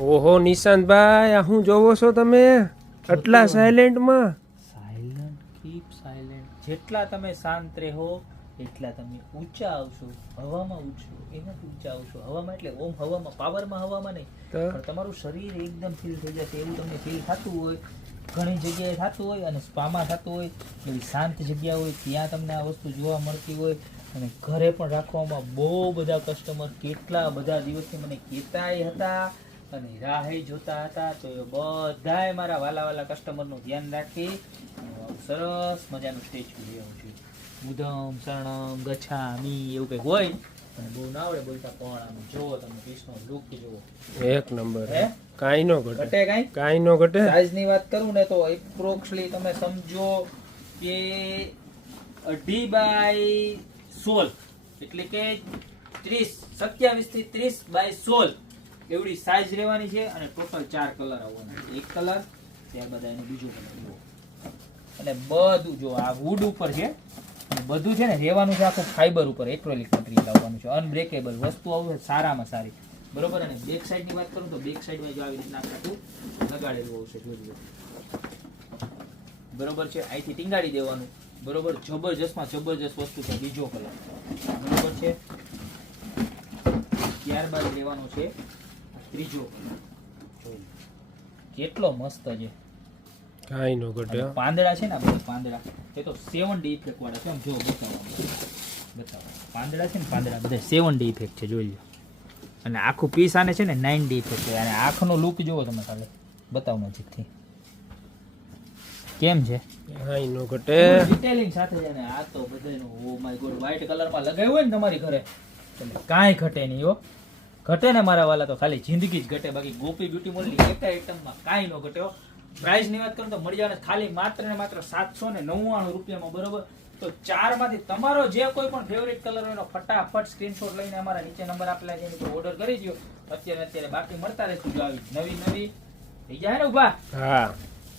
ઓહો નિશાંતભાઈ, આ શું જોવો છો તમે આટલા સાયલેન્ટમાં? Silent, keep silent. જેટલા તમે શાંત રહો એટલા તમે ઊંચા આવશો. હવામાં ઉડશો, એનાથી ઊંચા આવશો. હવામાં એટલે ઓમ હવામાં, પાવરમાં હવામાં નહીં, પણ તમારું શરીર એકદમ ફીલ થઈ જશે. એવું તમને ફીલ થતું હોય, ઘણી જગ્યાએ થતું હોય, અને સ્પામાં થતું હોય, એવી શાંત જગ્યા હોય ત્યાં તમને આ વસ્તુ જોવા મળતી હોય. અને ઘરે પણ રાખવામાં બહુ બધા કસ્ટમર કેટલા બધા દિવસથી મને કહેતાય હતા અને રાહે જોતા હતા. તો એ બધાય મારા વાલા વાલા કસ્ટમરનું ધ્યાન રાખી સરસ મજાનું સ્ટેચ્યુ લેવું છે. ઉધમ શરણમ ગચ્છામી એવું કંઈક હોય, અને બહુ ના આવડે બોલતા, પણ આમ જોવો તમે પીસનો લુક જોવો, એક નંબર. કાંઈ નો ઘટે, ઘટે કાંઈ નો ઘટે. સાઈઝની વાત કરું ને તો એપ્રોક્સલી તમે સમજો કે 2.5 બાય 16 એટલે કે 27 થી 30 બાય 16 એવડી સાઈઝ રહેવાની છે. અને ટોટલ 4 કલર આવવાના છે. એક કલર, ત્યારબાદ એનો બીજો કલર જુઓ. અને બધું જો આ વુડ ઉપર છે, અને બધું છે ને રહેવાનું છે આખું ફાઈબર ઉપર, એક્રેલિક મટીરિયલ આવવાનું છે, અનબ્રેકેબલ વસ્તુ આવશે, સારામાં સારી. બરોબર. અને બેક સાઈડ ની વાત કરું તો બેક સાઈડમાં જો આવી રીતના આખું લગાડેલું આવશે, જોજો. બરોબર છે, અહીંથી ટીંગાડી દેવાનું. બરોબર, જબરજસ્તમાં જબરજસ્ત વસ્તુ છે. બીજો કલર બરોબર છે. ત્યારબાદ લેવાનો છે ત્રીજો કલર. જોઈ કેટલો મસ્ત છે. કાંઈ નો ઘટે. પાંદડા છે ને આ બધા પાંદડા, એ તો 7D ઇફેક્ટ વાળા છે. આમ જો બતાવો, પાંદડા છે ને પાંદડા બધા 7D ઇફેક્ટ છે, જોઈ લો. અને આખું પીસ આને છે ને 9D ઇફેક્ટ છે. અને આંખનો લુક જોવો તમે, ખાલી બતાવો નજીકથી કેમ છે. કાંઈ નો ઘટે. ડિટેલિંગ સાથે છે ને. આ તો બધાયનો ઓ માય ગોડ, વ્હાઈટ કલરમાં લગાવ્યું હોય ને તમારી ઘરે, એટલે કાંઈ ઘટે નહીં હો. ઘટે ને મારા વાલા તો ખાલી જિંદગી જ ઘટે. બાકી ગોપી બ્યુટી મોલની એક આઈટમમાં કાંઈ નો ઘટે હો. પ્રાઇસ ની વાત કરું તો મળી જવાના ખાલી માત્ર ને માત્ર 799 રૂપિયામાં. બરોબર. તો 4 માંથી તમારો જે કોઈ પણ ફેવરિટ કલર હોય એનો ફટાફટ સ્ક્રીનશોટ લઈને અમારા નીચે નંબર આપેલા છે એની ઓર્ડર કરી દો અત્યારે. બાકી મળતા રહેશું જો આવી નવી થઈ જાય ને ઉભા. હા.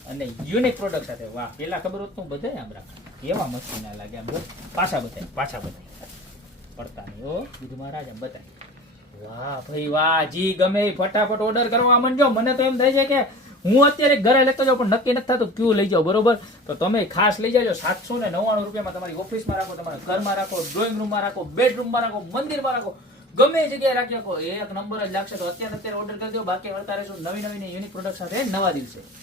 અને યુનિક પ્રોડક્ટ સાથે. વાહ, પેલા ખબર હોત તો બધાય આમ રાખે, એવા મસ્તી ના લાગે. આમ પાછા બતાય પડતા નહીં હો. દૂધ મહારાજ આમ બતાય. વાહ ભાઈ વાહ, જી ગમે ફટાફટ ઓર્ડર કરવા માંડજો. મને તો એમ થાય છે કે હું અત્યારે ઘરે લેતો જાઉં, પણ નક્કી નથી થતું ક્યુ લઈ જાઉં. બરોબર. તો તમે ખાસ લઈ જાજો. 799 રૂપિયામાં તમારી ઓફિસમાં રાખો, તમારા ઘરમાં રાખો, ડ્રોઈંગ રૂમમાં રાખો, બેડરૂમમાં રાખો, મંદિરમાં રાખો, ગમે એ જગ્યાએ રાખી શકો. એક નંબર જ લાગશે. તો અત્યારે ઓર્ડર કરી દો. બાકી મળતા રહેશું નવી યુનિક પ્રોડક્ટ સાથે નવા દિવસે.